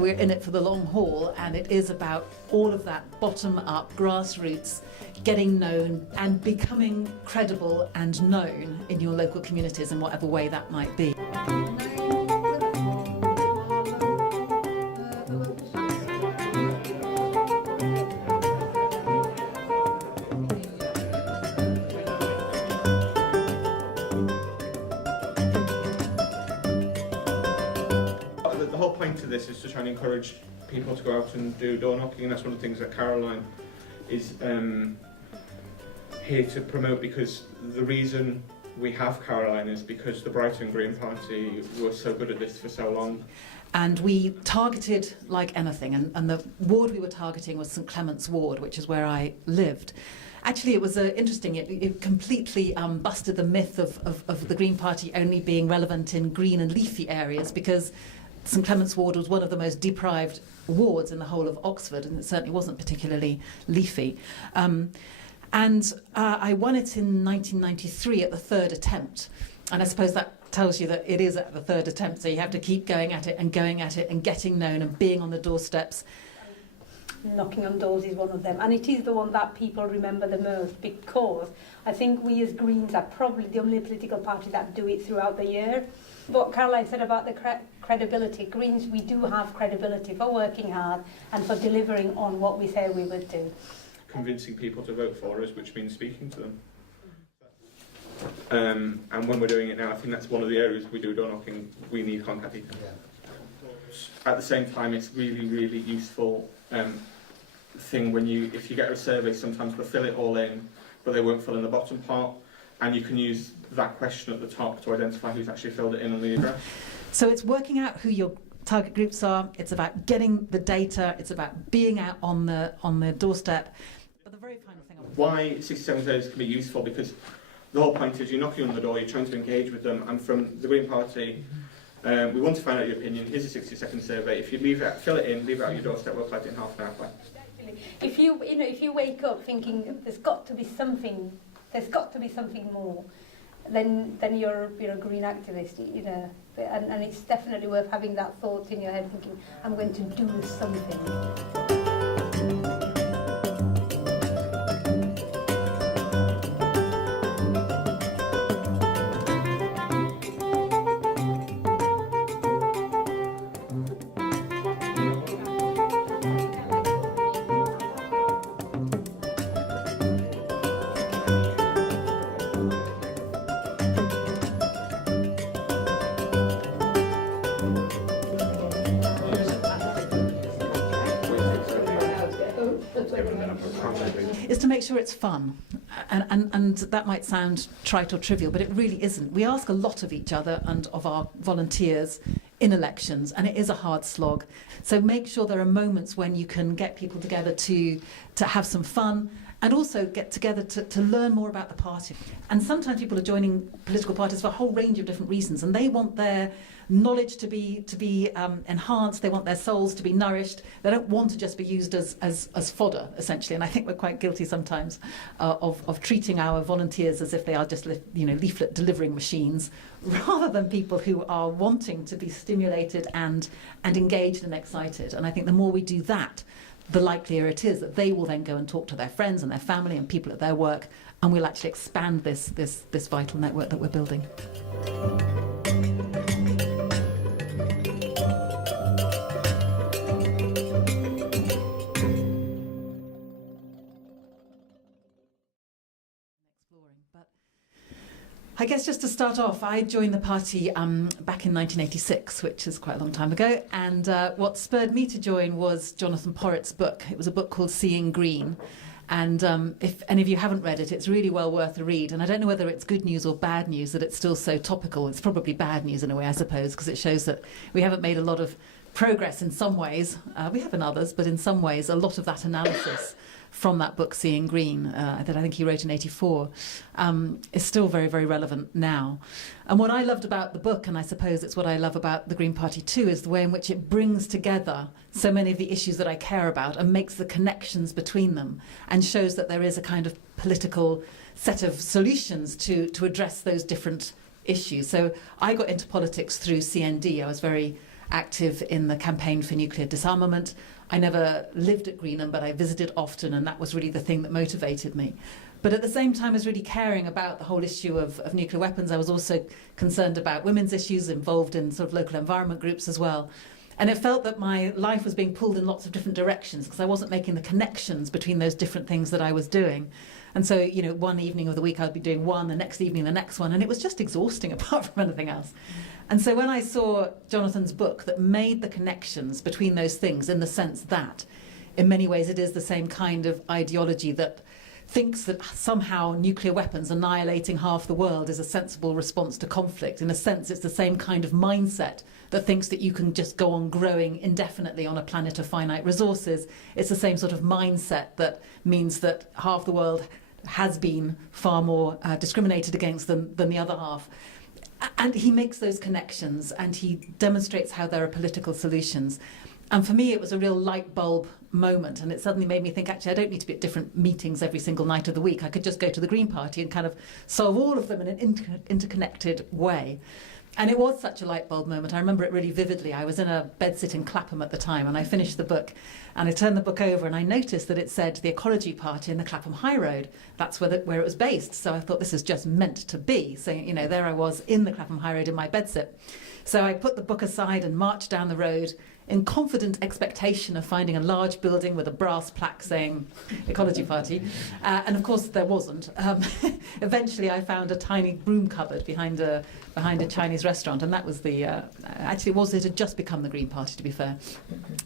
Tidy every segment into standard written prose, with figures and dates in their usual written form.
we're in it for the long haul, and it is about all of that bottom-up, grassroots, getting known and becoming credible and known in your local communities in whatever way that might be. The whole point of this is to try and encourage people to go out and do door knocking, and that's one of the things that Caroline is here to promote, because the reason we have Caroline is because the Brighton Green Party were so good at this for so long. And we targeted like anything, and the ward we were targeting was St Clement's Ward, which is where I lived. Actually, it was interesting. It completely busted the myth of the Green Party only being relevant in green and leafy areas, because St Clement's Ward was one of the most deprived wards in the whole of Oxford, and it certainly wasn't particularly leafy. I won it in 1993 at the third attempt, and I suppose that tells you that it is at the third attempt, so you have to keep going at it and getting known and being on the doorsteps. Knocking on doors is one of them, and it is the one that people remember the most, because I think we as Greens are probably the only political party that do it throughout the year. What Caroline said about the credibility, Greens, we do have credibility for working hard and for delivering on what we say we would do. Convincing people to vote for us, which means speaking to them. And when we're doing it now, I think that's one of the areas we do door knocking. We need contact details. Yeah. At the same time, it's really, really useful thing when if you get a survey, sometimes they'll fill it all in, but they won't fill in the bottom part, and you can use that question at the top to identify who's actually filled it in on the address. So it's working out who your target groups are. It's about getting the data. It's about being out on the doorstep. But the very final thing. Why 67 surveys can be useful, because the whole point is you're knocking on the door, you're trying to engage with them, and from the Green Party, we want to find out your opinion. Here's a 60-second survey. If you fill it in, leave it at your doorstep, we'll collect it in half an hour. If you wake up thinking there's got to be something more, then you're a green activist, and it's definitely worth having that thought in your head, thinking I'm going to do something. Is to make sure it's fun, and that might sound trite or trivial, but it really isn't. We ask a lot of each other and of our volunteers in elections, and it is a hard slog. So make sure there are moments when you can get people together to have some fun, and also get together to learn more about the party. And sometimes people are joining political parties for a whole range of different reasons, and they want their knowledge to be enhanced. They want their souls to be nourished. They don't want to just be used as fodder, essentially. And I think we're quite guilty sometimes of treating our volunteers as if they are just leaflet delivering machines, rather than people who are wanting to be stimulated and engaged and excited. And I think the more we do that, the likelier it is that they will then go and talk to their friends and their family and people at their work, and we'll actually expand this vital network that we're building. I guess just to start off, I joined the party back in 1986, which is quite a long time ago, and what spurred me to join was Jonathan Porritt's book. It was a book called Seeing Green, and if any of you haven't read it, it's really well worth a read. And I don't know whether it's good news or bad news that it's still so topical. It's probably bad news in a way, I suppose, because it shows that we haven't made a lot of progress in some ways. We have in others, but in some ways a lot of that analysis from that book, Seeing Green, that I think he wrote in '84, is still very, very relevant now. And what I loved about the book, and I suppose it's what I love about the Green Party too, is the way in which it brings together so many of the issues that I care about and makes the connections between them, and shows that there is a kind of political set of solutions to address those different issues. So I got into politics through CND. I was very active in the campaign for nuclear disarmament. I never lived at Greenham, but I visited often, and that was really the thing that motivated me. But at the same time as really caring about the whole issue of nuclear weapons, I was also concerned about women's issues, involved in sort of local environment groups as well. And it felt that my life was being pulled in lots of different directions because I wasn't making the connections between those different things that I was doing. And so, you know, one evening of the week I'd be doing one, the next evening the next one, and it was just exhausting apart from anything else. And so when I saw Jonathan's book that made the connections between those things, in the sense that in many ways it is the same kind of ideology that thinks that somehow nuclear weapons annihilating half the world is a sensible response to conflict. In a sense, it's the same kind of mindset that thinks that you can just go on growing indefinitely on a planet of finite resources. It's the same sort of mindset that means that half the world has been far more discriminated against than the other half. And he makes those connections and he demonstrates how there are political solutions. And for me, it was a real light bulb moment, and it suddenly made me think, actually, I don't need to be at different meetings every single night of the week. I could just go to the Green Party and kind of solve all of them in an interconnected way. And it was such a light bulb moment. I remember it really vividly. I was in a bedsit in Clapham at the time, and I finished the book, and I turned the book over, and I noticed that it said the Ecology Party in the Clapham High Road. That's where it was based. So I thought this is just meant to be. So, you know, there I was in the Clapham High Road in my bedsit. So I put the book aside and marched down the road in confident expectation of finding a large building with a brass plaque saying Ecology Party. And of course there wasn't. Eventually I found a tiny broom cupboard behind a Chinese restaurant, and that was the, it had just become the Green Party, to be fair.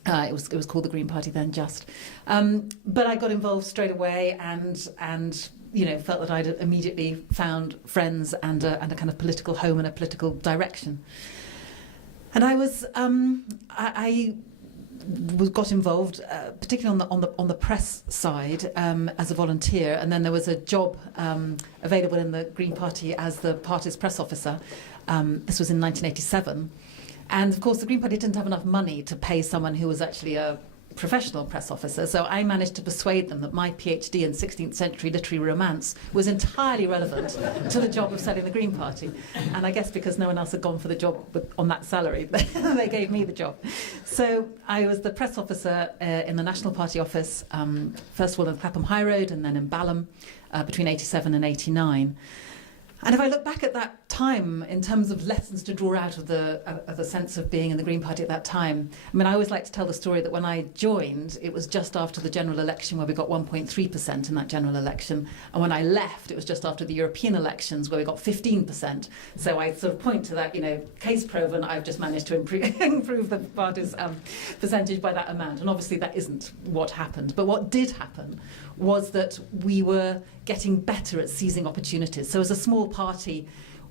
It was called the Green Party then, just. But I got involved straight away and you know, felt that I'd immediately found friends and a kind of political home and a political direction. And I was, I got involved, particularly on the press side, as a volunteer, and then there was a job available in the Green Party as the party's press officer. This was in 1987, and of course the Green Party didn't have enough money to pay someone who was actually a professional press officer, so I managed to persuade them that my PhD in 16th century literary romance was entirely relevant to the job of selling the Green Party. And I guess because no one else had gone for the job on that salary, they gave me the job. So I was the press officer in the National Party office, first of all in Clapham High Road and then in Balham, between 87 and 89. And if I look back at that time in terms of lessons to draw out of the sense of being in the Green Party at that time, I mean, I always like to tell the story that when I joined, it was just after the general election where we got 1.3% in that general election. And when I left, it was just after the European elections where we got 15%. So I sort of point to that, you know, case proven, I've just managed to improve the party's percentage by that amount. And obviously that isn't what happened. But what did happen was that we were getting better at seizing opportunities. So as a small party,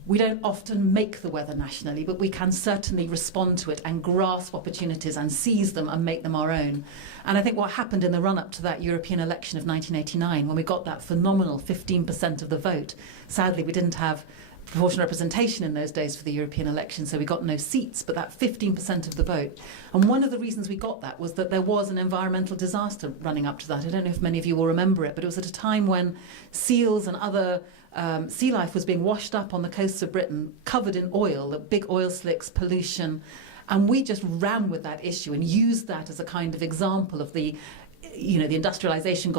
we don't often make the weather nationally, but we can certainly respond to it and grasp opportunities and seize them and make them our own. And I think what happened in the run-up to that European election of 1989, when we got that phenomenal 15% of the vote, sadly we didn't have proportional representation in those days for the European election, so we got no seats, but that 15% of the vote. And one of the reasons we got that was that there was an environmental disaster running up to that. I don't know if many of you will remember it, but it was at a time when seals and other sea life was being washed up on the coasts of Britain, covered in oil, the big oil slicks, pollution, and we just ran with that issue and used that as a kind of example of the, you know, the industrialisation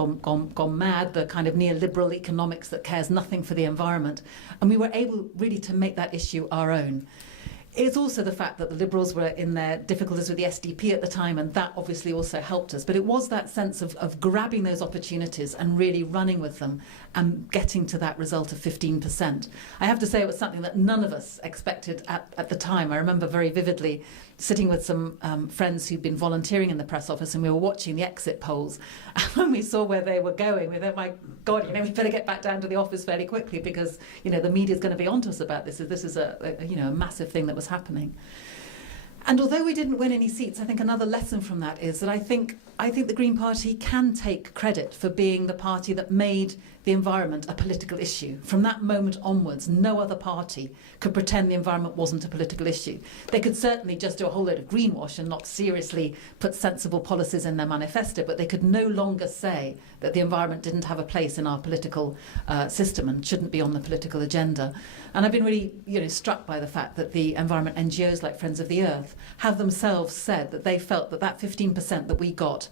gone mad, the kind of neoliberal economics that cares nothing for the environment. And we were able really to make that issue our own. It's also the fact that the Liberals were in their difficulties with the SDP at the time, and that obviously also helped us. But it was that sense of grabbing those opportunities and really running with them and getting to that result of 15%. I have to say it was something that none of us expected at the time. I remember very vividly sitting with some friends who'd been volunteering in the press office, and we were watching the exit polls. And when we saw where they were going, we thought, my God, you know, we better get back down to the office fairly quickly because, you know, the media's going to be onto us about this. This is a massive thing that was happening. And although we didn't win any seats, I think another lesson from that is that I think the Green Party can take credit for being the party that made the environment a political issue. From that moment onwards, no other party could pretend the environment wasn't a political issue. They could certainly just do a whole load of greenwash and not seriously put sensible policies in their manifesto, but they could no longer say that the environment didn't have a place in our political system and shouldn't be on the political agenda. And I've been really, struck by the fact that the environment NGOs like Friends of the Earth North have themselves said that they felt that that 15% that we got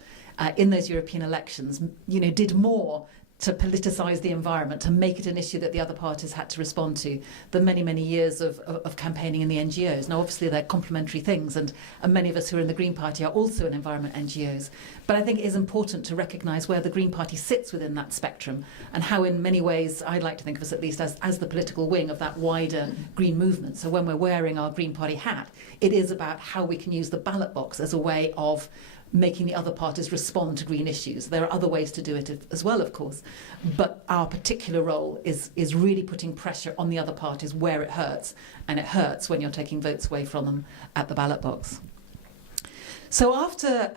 in those European elections, did more to politicise the environment, to make it an issue that the other parties had to respond to, than many, many years of campaigning in the NGOs. Now, obviously, they're complementary things, and many of us who are in the Green Party are also in environment NGOs. But I think it is important to recognise where the Green Party sits within that spectrum, and how, in many ways, I'd like to think of us at least as the political wing of that wider green movement. So when we're wearing our Green Party hat, it is about how we can use the ballot box as a way of making the other parties respond to green issues. There are other ways to do it as well, of course, but our particular role is really putting pressure on the other parties where it hurts, and it hurts when you're taking votes away from them at the ballot box. So after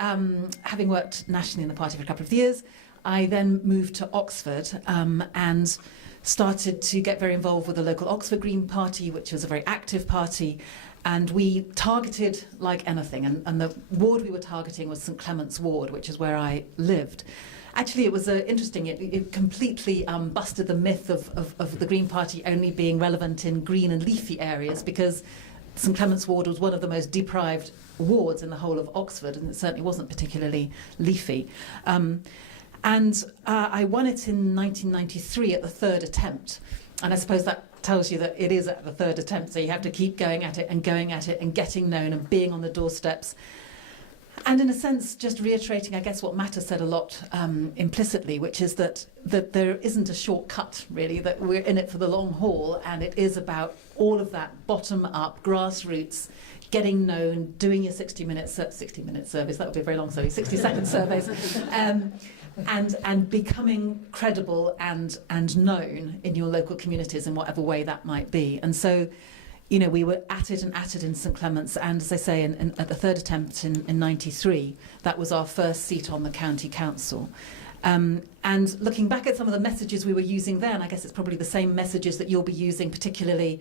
having worked nationally in the party for a couple of years, I then moved to Oxford and started to get very involved with the local Oxford Green Party, which was a very active party. And we targeted like anything. And the ward we were targeting was St Clement's Ward, which is where I lived. Actually, it was interesting. It completely busted the myth of the Green Party only being relevant in green and leafy areas, because St Clement's Ward was one of the most deprived wards in the whole of Oxford, and it certainly wasn't particularly leafy. I won it in 1993 at the third attempt. And I suppose that tells you that it is at the third attempt, so you have to keep going at it and getting known and being on the doorsteps. And in a sense, just reiterating, I guess, what Matta said a lot implicitly, which is that there isn't a shortcut, really, that we're in it for the long haul, and it is about all of that bottom-up, grassroots, getting known, doing your 60-minute surveys, that would be a very long survey, 60-second surveys, and becoming credible and known in your local communities in whatever way that might be. And so, we were at it in St Clement's, and as I say, at the third attempt in 93, that was our first seat on the county council. And looking back at some of the messages we were using then, I guess it's probably the same messages that you'll be using, particularly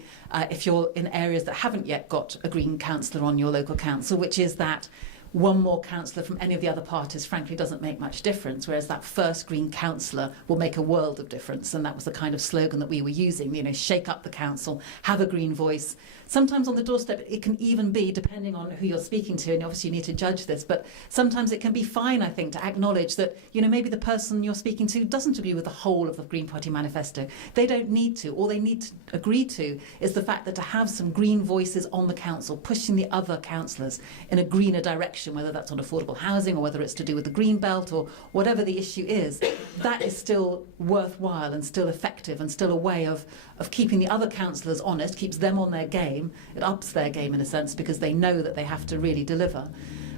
if you're in areas that haven't yet got a Green councillor on your local council, which is that one more councillor from any of the other parties, frankly, doesn't make much difference, whereas that first Green councillor will make a world of difference. And that was the kind of slogan that we were using, shake up the council, have a Green voice. Sometimes on the doorstep, it can even be, depending on who you're speaking to, and obviously you need to judge this, but sometimes it can be fine, I think, to acknowledge that, maybe the person you're speaking to doesn't agree with the whole of the Green Party manifesto. They don't need to. All they need to agree to is the fact that to have some Green voices on the council, pushing the other councillors in a greener direction, whether that's on affordable housing or whether it's to do with the Green Belt or whatever the issue is, that is still worthwhile and still effective and still a way of keeping the other councillors honest, keeps them on their game. It ups their game in a sense, because they know that they have to really deliver.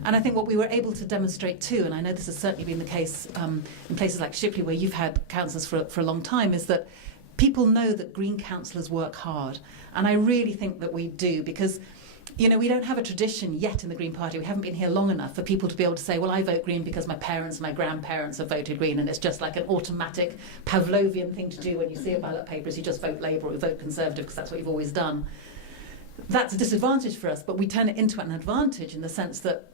And I think what we were able to demonstrate too, and I know this has certainly been the case in places like Shipley, where you've had councillors for a long time, is that people know that Green councillors work hard. And I really think that we do, because we don't have a tradition yet in the Green Party. We haven't been here long enough for people to be able to say, well, I vote Green because my parents and my grandparents have voted Green, and it's just like an automatic Pavlovian thing to do when you see a ballot paper, is you just vote Labour or you vote Conservative because that's what you've always done. That's a disadvantage for us, but we turn it into an advantage in the sense that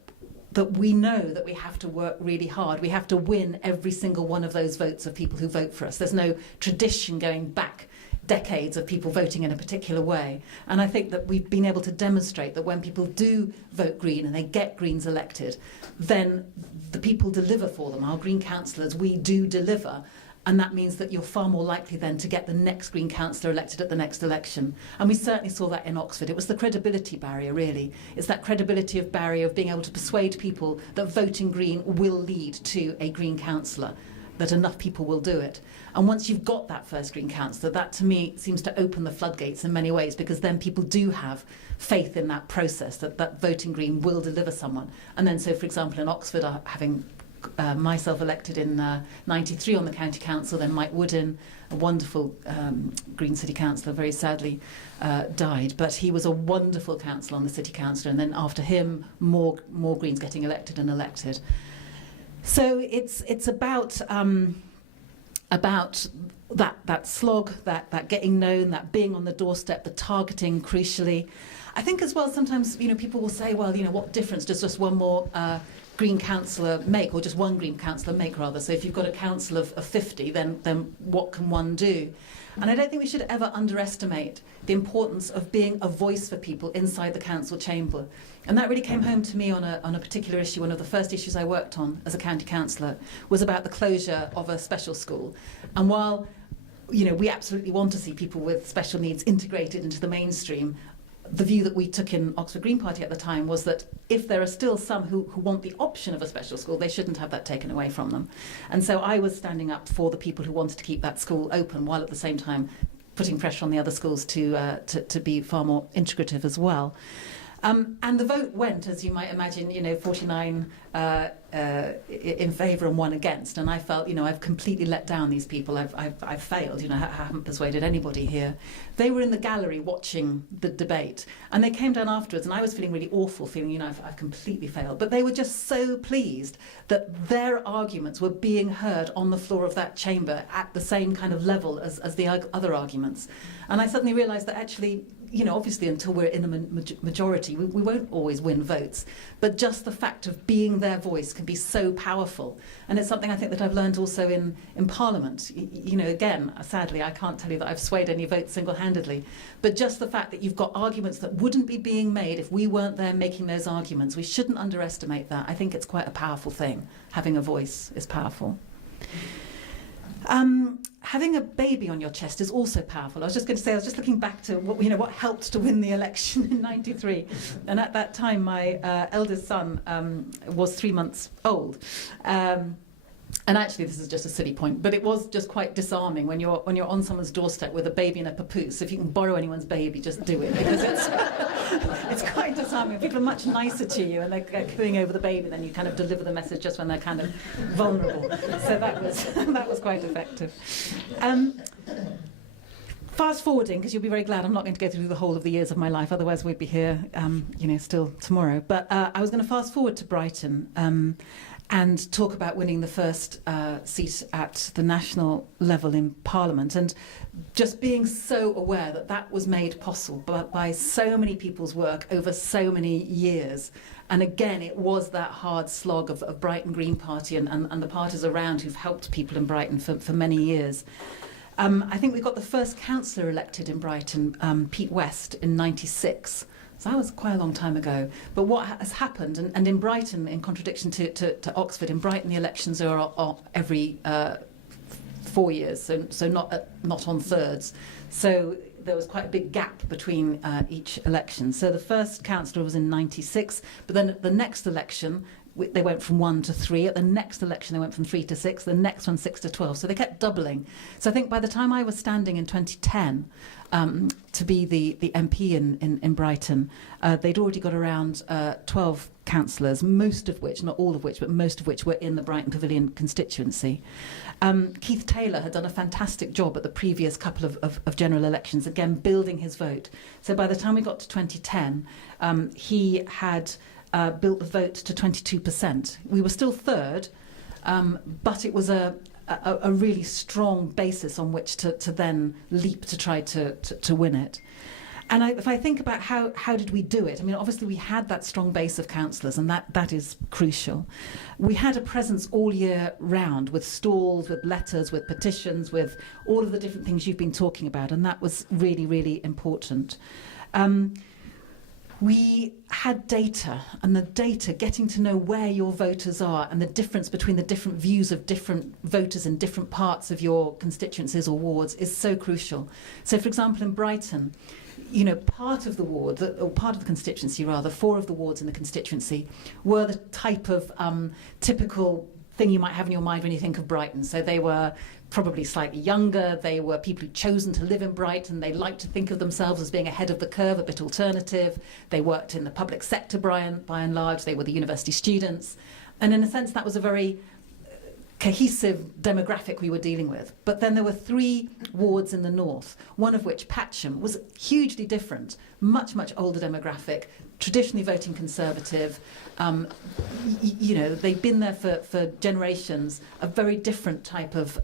we know that we have to work really hard. We have to win every single one of those votes of people who vote for us. There's no tradition going back decades of people voting in a particular way. And I think that we've been able to demonstrate that when people do vote Green and they get Greens elected, then the people deliver for them. Our Green councillors, we do deliver. And that means that you're far more likely then to get the next Green councillor elected at the next election. And we certainly saw that in Oxford. It was the credibility barrier, really. It's that credibility barrier of being able to persuade people that voting Green will lead to a Green councillor, that enough people will do it. And once you've got that first Green councillor, that to me seems to open the floodgates in many ways, because then people do have faith in that process, that voting Green will deliver someone. And then, so for example, in Oxford, having myself elected in 93 on the county council, then Mike Woodin, a wonderful Green city councillor, very sadly died, but he was a wonderful councillor on the city council, and then after him more Greens getting elected and elected. So it's about that slog, that getting known, that being on the doorstep, the targeting crucially. I think as well, sometimes, people will say, well, what difference does just one more Green councillor make, or just one Green councillor make, rather? So if you've got a council of 50, then what can one do? And I don't think we should ever underestimate the importance of being a voice for people inside the council chamber. And that really came home to me on a particular issue. One of the first issues I worked on as a county councillor was about the closure of a special school. And while we absolutely want to see people with special needs integrated into the mainstream, the view that we took in Oxford Green Party at the time was that if there are still some who want the option of a special school, they shouldn't have that taken away from them. And so I was standing up for the people who wanted to keep that school open, while at the same time putting pressure on the other schools to be far more integrative as well. And the vote went, as you might imagine, 49 in favour and 1 against. And I felt, I've completely let down these people. I've failed. I haven't persuaded anybody here. They were in the gallery watching the debate, and they came down afterwards. And I was feeling really awful, feeling, I've completely failed. But they were just so pleased that their arguments were being heard on the floor of that chamber at the same kind of level as the other arguments. And I suddenly realised that actually, obviously until we're in a majority, we won't always win votes. But just the fact of being their voice can be so powerful. And it's something I think that I've learned also in Parliament. Again, sadly, I can't tell you that I've swayed any votes single-handedly. But just the fact that you've got arguments that wouldn't be being made if we weren't there making those arguments, we shouldn't underestimate that. I think it's quite a powerful thing. Having a voice is powerful. Having a baby on your chest is also powerful. I was just going to say, I was just looking back to what helped to win the election in '93, and at that time my eldest son was 3 months old. And actually, this is just a silly point, but it was just quite disarming when you're on someone's doorstep with a baby in a papoose. If you can borrow anyone's baby, just do it, because it's quite disarming. People are much nicer to you, and they're cooing over the baby, then you kind of deliver the message just when they're kind of vulnerable. So that was quite effective. Fast forwarding, because you'll be very glad I'm not going to go through the whole of the years of my life, otherwise we'd be here, still tomorrow. But I was going to fast forward to Brighton and talk about winning the first seat at the national level in Parliament, and just being so aware that that was made possible by so many people's work over so many years. And again, it was that hard slog of Brighton Green Party and the parties around who've helped people in Brighton for many years. I think we got the first councillor elected in Brighton, Pete West, in '96. So that was quite a long time ago. But what has happened, and in Brighton, in contradiction to Oxford, in Brighton the elections are every 4 years, so not on thirds. So there was quite a big gap between each election. So the first councillor was in '96, but then at the next election, they went from 1 to 3. At the next election, they went from 3 to 6. The next one, 6 to 12. So they kept doubling. So I think by the time I was standing in 2010 to be the MP in Brighton, they'd already got around 12 councillors, most of which, not all of which, but most of which were in the Brighton Pavilion constituency. Keith Taylor had done a fantastic job at the previous couple of general elections, again, building his vote. So by the time we got to 2010, he had built the vote to 22%. We were still third, but it was a really strong basis on which to then leap to try to win it. And if I think about how did we do it, I mean, obviously we had that strong base of councillors, and that is crucial. We had a presence all year round with stalls, with letters, with petitions, with all of the different things you've been talking about, and that was really, really important. We had data, and the data, getting to know where your voters are and the difference between the different views of different voters in different parts of your constituencies or wards is so crucial. So, for example, in Brighton, part of the ward, or part of the constituency rather, 4 of the wards in the constituency were the type of typical thing you might have in your mind when you think of Brighton. So they were probably slightly younger, they were people who'd chosen to live in Brighton, they liked to think of themselves as being ahead of the curve, a bit alternative, they worked in the public sector by and large, they were the university students, and in a sense that was a very cohesive demographic we were dealing with. But then there were 3 wards in the north, one of which, Patcham, was hugely different, much older demographic, traditionally voting Conservative. You know, they've been there for generations, a very different type of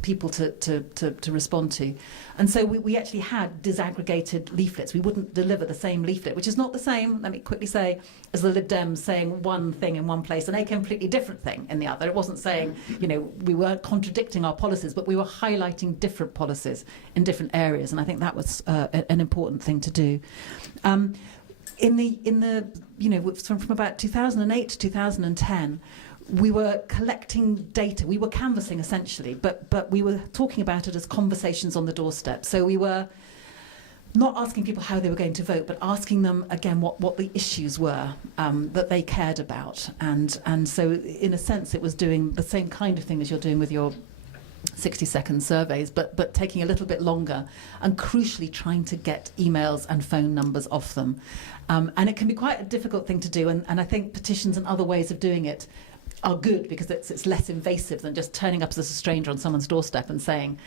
people to respond to. And so we actually had disaggregated leaflets. We wouldn't deliver the same leaflet, which is not the same, let me quickly say, as the Lib Dems saying one thing in one place and a completely different thing in the other. It wasn't saying, you know, we weren't contradicting our policies, but we were highlighting different policies in different areas, and I think that was an important thing to do. In the you know, from about 2008 to 2010, we were collecting data. We were canvassing essentially, but we were talking about it as conversations on the doorstep. So we were not asking people how they were going to vote, but asking them again what the issues were that they cared about. And so in a sense, it was doing the same kind of thing as you're doing with your 60-second surveys, but taking a little bit longer, and crucially trying to get emails and phone numbers off them. And it can be quite a difficult thing to do, and I think petitions and other ways of doing it are good because it's less invasive than just turning up as a stranger on someone's doorstep and saying,